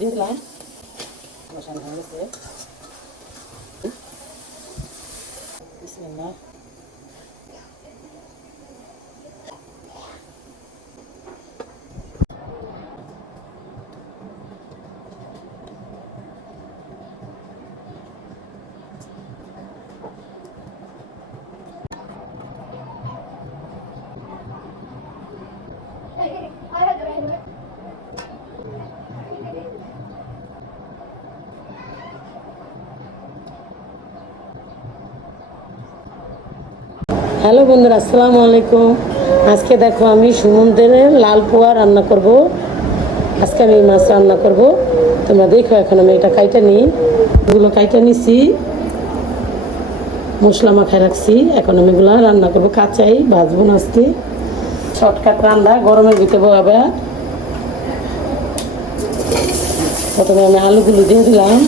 দিলাম বসানো হয়ে গেছে। বিসমিল্লাহ। হ্যালো বন্ধুরা, আসসালামু আলাইকুম। আজকে দেখো আমি সমুদ্রের লাল পোয়া রান্না করব। আজকে আমি মাছ রান্না করব, তোমরা দেখো। এখন আমি এটা কাইটা নিই, এগুলো কাইটা নিছি, মশলা মাখায় রাখছি। এখন আমি এগুলো রান্না করবো, কাঁচাই ভাজবো না আজকে। শর্টকাট রান্না, গরমের ভিতরে বসাবে। প্রথমে আমি আলুগুলো দিয়ে দিলাম,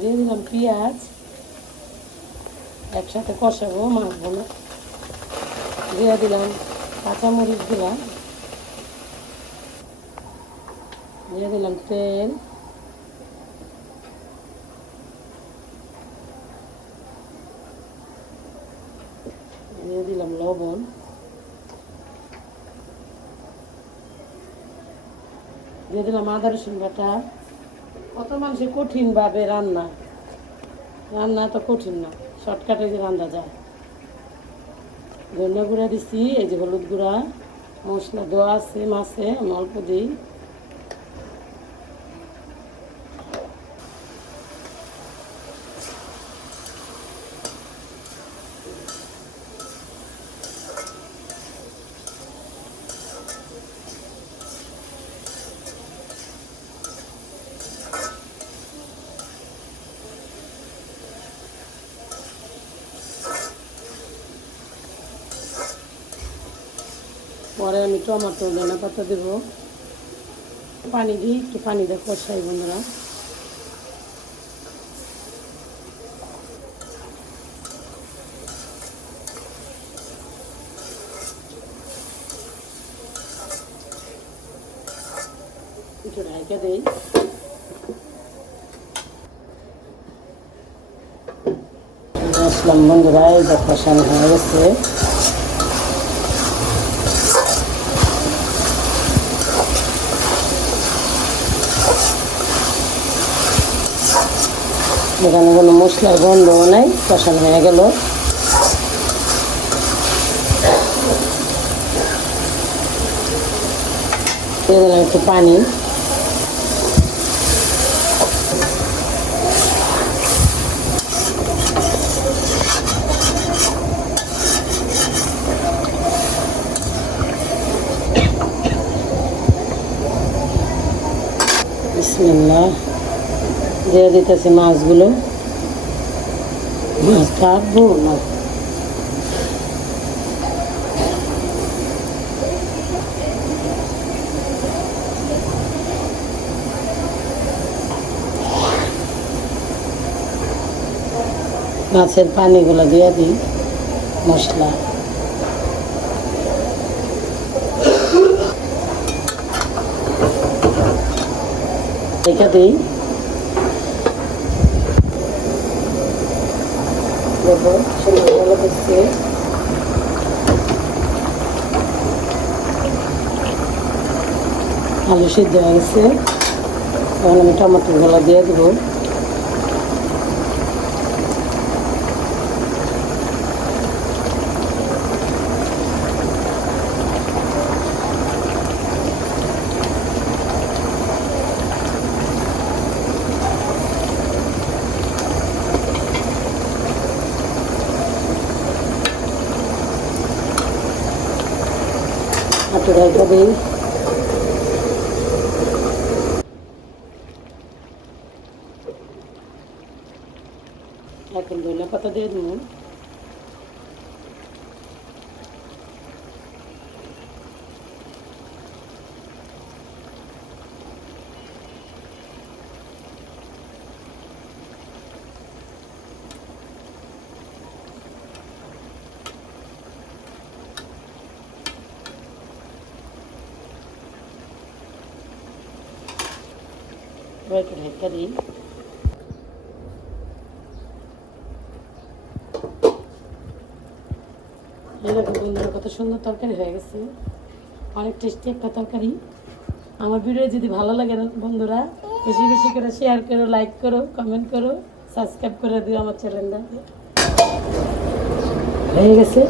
দিয়ে দিলাম পেঁয়াজ, একসাথে কষাবো, মাখবো না। দিয়ে দিলাম কাঁচামরিচ, দিলাম, দিয়ে দিলাম তেল, দিয়ে দিলাম লবণ, দিয়ে দিলাম আদা রসুন বাটা। কত মানুষের কঠিনভাবে রান্না, রান্না তো কঠিন না, শর্টকাটে যে রান্না যায়। ধনিয়া গুঁড়া দিছি, এই যে হলুদ গুঁড়া, মশলা দেওয়া আছে মাছে, আমি অল্প দিই। পরে আমি টমাটো ধনে পাতা দেবো, পানি দিই, একটু পানি দিয়ে কষাই বন্ধুরা। একটু ঢাইকা দিই। আসলাম বন্ধুরা, এই যে কষানো হয়ে গেছে। এখানে কোনো মশলার গন্ধও নাই, কষানো হয়ে গেল। দিয়ে দিলাম একটু পানি, বিসমিল্লাহ। দিয়ে দিতেছি মাছগুলো, মাছ কাটবো না। মাছের পানিগুলো দিয়ে দিই, মশলা রেখে দিই। দেখো সুন্দর ভালো করছে। আলু সিদ্ধ হয়ে গেছে, এখন আমি টমেটোগুলো দিয়ে দেবো। একটু রেখে দিই। এখন ধনিয়া পাতা দিয়ে দেবো। এবার একটু ঢেকা দিই। এই দেখো বন্ধুরা, কত সুন্দর তরকারি হয়ে গেছে, অনেক টেস্টি একটা তরকারি। আমার ভিডিও যদি ভালো লাগে বন্ধুরা, বেশি বেশি করে শেয়ার করো, লাইক করো, কমেন্ট করো, সাবস্ক্রাইব করে দিও আমার চ্যানেলটা। হয়ে গেছে।